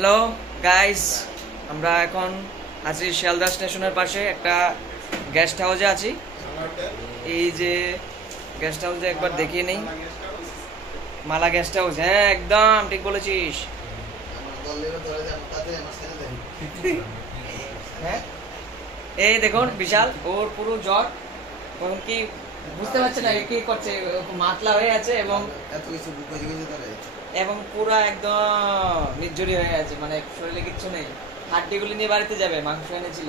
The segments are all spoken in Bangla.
হ্যালো গাইস, আমরা এখন আছি শিয়ালদা স্টেশনের পাশে একটা গেস্ট হাউসে আছি। এই যে গেস্ট হাউসে একবার দেখিয়ে নেই, মালা গেস্ট হাউস। হ্যাঁ, একদম ঠিক বলেছিস। হ্যাঁ, এই দেখুন বিশাল, ওর পুরো জ্বর, এখন কি বুঝতে পারছে না কি করছে, মাতলা হয়ে আছে এবং এবং পুরো একদম নির্জরি হয়ে আছে, মানে শরীরে কিচ্ছু নেই। হাড্ডিগুলি নিয়ে বাড়িতে যাবে, মাংস এনেছিল।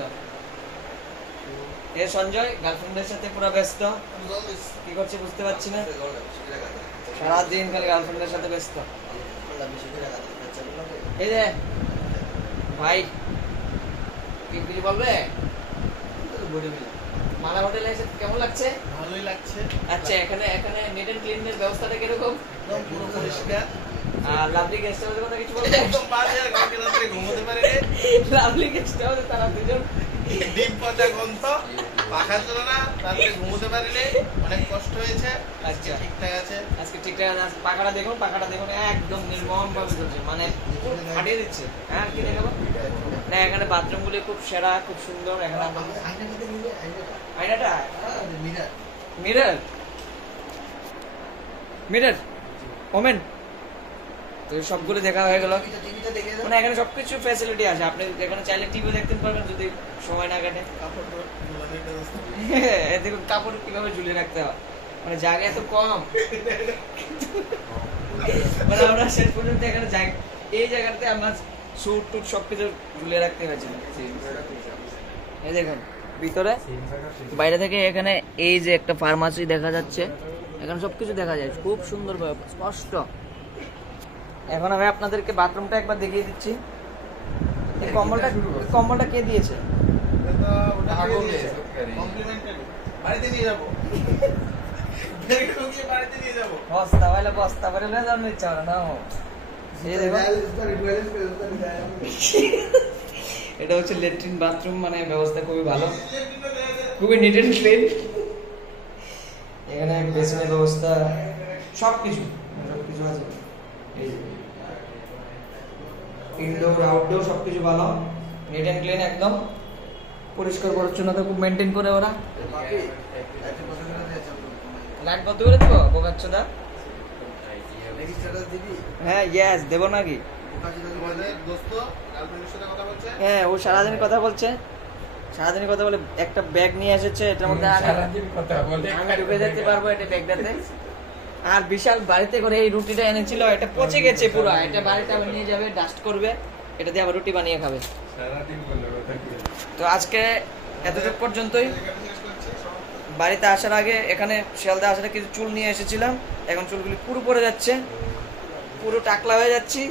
এ সঞ্জয় গার্লফ্রেন্ডের সাথে পুরো ব্যস্ত, কি করছে বুঝতে পারছি না, সারাদিন খালি গার্লফ্রেন্ডের সাথে ব্যস্ত। এই যে ভাই কি বলবে, মালা হোটেলে এসে কেমন লাগছে? ভালোই লাগছে। আচ্ছা, এখানে নিট এন্ড ক্লিনের ব্যবস্থাটা কিরকম? পুরো পরিষ্কার। আর লাভলি গেস্ট হাউসের কথা কিছু বলবে? একদম বাজে, কালকে রাত্রে ঘুমোতে পারিনি। লাভলি গেস্ট হাউসে তারা দুজন ডিম পচা গন্ধ, পাখা চলে না, রাত্রে ঘুমোতে পারিনি, অনেক কষ্ট হয়েছে। আচ্ছা, ঠিকঠাক আছে আজকে ঠিকঠাক আছে। পাখাটা দেখুন, একদম নির্মম ভাবে চলছে, মানে খুব ফাটিয়ে দিচ্ছে। হ্যাঁ, কি দেখাবো না, এখানে বাথরুম গুলি খুব সেরা, খুব সুন্দর। এখানে আয়নাটা মিরর মিরর ওমেন, তো সবগুলো দেখা হয়ে গেল। মানে এখানে সবকিছু ফ্যাসিলিটি আছে, আপনি এখানে চাইলে টিভি দেখতে পারবেন যদি সময় না কাটে। দেখুন কাপড় কিভাবে ঝুলিয়ে রাখতে হয়, মানে জায়গা এত কম, মানে আমরা শেষ পর্যন্ত এখানে এই জায়গাটাতে আমার স্যুট টুট সবকিছু ঝুলিয়ে রাখতে হয়েছে। এই দেখুন ভিতরে, বাইরে থেকে এখানে এই যে একটা ফার্মাসি দেখা যাচ্ছে, এখানে সবকিছু দেখা যায় খুব সুন্দর স্পষ্ট। এখন আমি আপনাদেরকে বাথরুমটা একবার দেখিয়ে দিচ্ছি। এই কম্বলটা কে দিয়েছে? বাড়িতে নিয়ে যাবো, বস্তা ভরে নিয়ে যাওয়ার ইচ্ছা হয় না। এটা হচ্ছে ল্যাট্রিন বাথরুম, মানে ব্যবস্থা খুবই ভালো, খুবই নিট এন্ড ক্লিন। এখানে বেসিনের ব্যবস্থা সবকিছু আছে। ইনডোর আউটডোর সবকিছু ভালো, নিট এন্ড ক্লিন, একদম পরিষ্কার পরিচ্ছন্নতা খুব মেনটেন করে ওরা। লাইট বন্ধ করে দেবো বোকাচ্ছদা? হ্যাঁ, ইয়েস দেবো নাকি? হ্যাঁ, ও সারাদিন কথা বলছে, একটা ব্যাগ নিয়ে এসেছে, এটার মধ্যে আমি ঢুকে যেতে পারবো এটা ব্যাগটাতে। আর বিশাল বাড়িতে করে এই রুটিটা এনেছিল, এটা পচে গেছে পুরো, এটা বাড়িতে আবার নিয়ে যাবে, ডাস্ট করবে, এটা দিয়ে আবার রুটি বানিয়ে খাবে। তো আজকে এতটুকু পর্যন্তই। বাড়িতে আসার আগে, এখানে শিয়ালদা আসার কিছু চুল নিয়ে এসেছিলাম, এখন চুলগুলি পুরো পড়ে যাচ্ছে, পুরো টাকলা হয়ে যাচ্ছি।